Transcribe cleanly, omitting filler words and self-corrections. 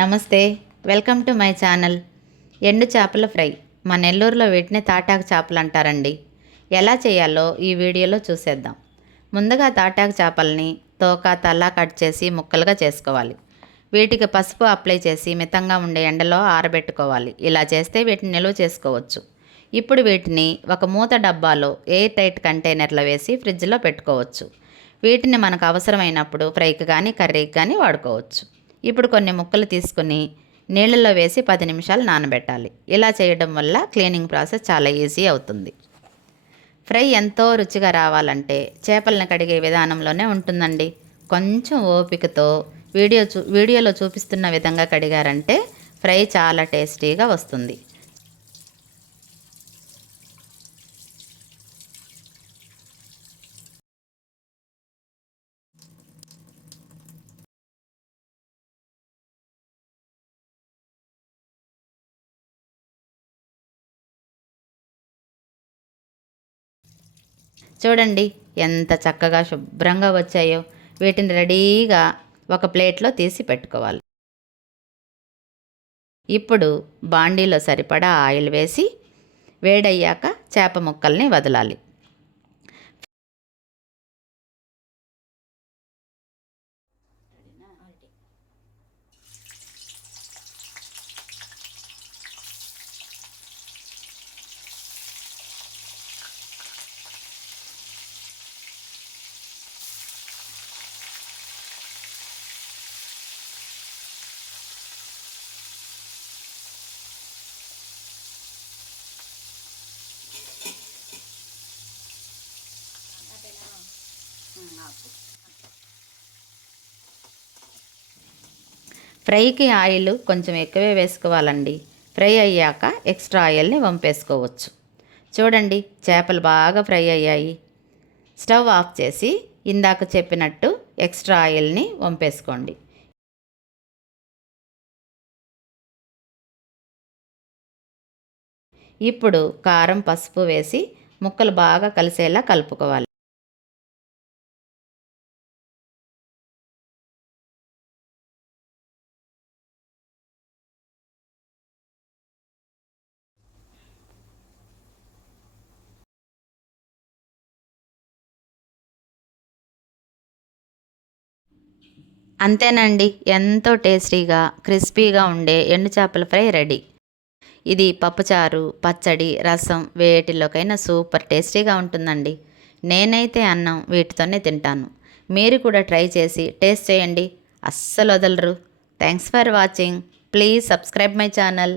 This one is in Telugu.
నమస్తే, వెల్కమ్ టు మై ఛానల్. ఎండు చేపల ఫ్రై. మా నెల్లూరులో వీటిని తాటాకు చేపలు అంటారండి. ఎలా చేయాలో ఈ వీడియోలో చూసేద్దాం. ముందుగా తాటాకు చేపల్ని తోక తల కట్ చేసి ముక్కలుగా చేసుకోవాలి. వీటికి పసుపు అప్లై చేసి మితంగా ఉండే ఎండలో ఆరబెట్టుకోవాలి. ఇలా చేస్తే వీటిని నిల్వ చేసుకోవచ్చు. ఇప్పుడు వీటిని ఒక మూత డబ్బాలో ఎయిర్ టైట్ కంటైనర్లో వేసి ఫ్రిడ్జ్లో పెట్టుకోవచ్చు. వీటిని మనకు అవసరమైనప్పుడు ఫ్రైకి కానీ కర్రీకి కానీ వాడుకోవచ్చు. ఇప్పుడు కొన్ని ముక్కలు తీసుకుని నీళ్ళల్లో వేసి 10 నిమిషాలు నానబెట్టాలి. ఇలా చేయడం వల్ల క్లీనింగ్ ప్రాసెస్ చాలా ఈజీ అవుతుంది. ఫ్రై ఎంతో రుచిగా రావాలంటే చేపలను కడిగే విధానంలోనే ఉంటుందండి. కొంచెం ఓపికతో వీడియోలో చూపిస్తున్న విధంగా కడిగారంటే ఫ్రై చాలా టేస్టీగా వస్తుంది. చూడండి ఎంత చక్కగా శుభ్రంగా వచ్చాయో. వీటిని రెడీగా ఒక ప్లేట్లో తీసి పెట్టుకోవాలి. ఇప్పుడు బాండీలో సరిపడా ఆయిల్ వేసి వేడయ్యాక చేప ముక్కల్ని వదలాలి. ఫ్రైకి ఆయిల్ కొంచెం ఎక్కువే వేసుకోవాలండి. ఫ్రై అయ్యాక ఎక్స్ట్రా ఆయిల్ని వంపేసుకోవచ్చు. చూడండి చేపలు బాగా ఫ్రై అయ్యాయి. స్టవ్ ఆఫ్ చేసి ఇందాక చెప్పినట్టు ఎక్స్ట్రా ఆయిల్ని వంపేసుకోండి. ఇప్పుడు కారం పసుపు వేసి ముక్కలు బాగా కలిసేలా కలుపుకోవాలి. అంతేనండి, ఎంతో టేస్టీగా క్రిస్పీగా ఉండే ఎండు చేపల ఫ్రై రెడీ. ఇది పప్పుచారు, పచ్చడి, రసం వేటిలోకైనా సూపర్ టేస్టీగా ఉంటుందండి. నేనైతే అన్నం వీటితోనే తింటాను. మీరు కూడా ట్రై చేసి టేస్ట్ చేయండి, అస్సలు వదలరు. Thanks for watching. Please subscribe my channel.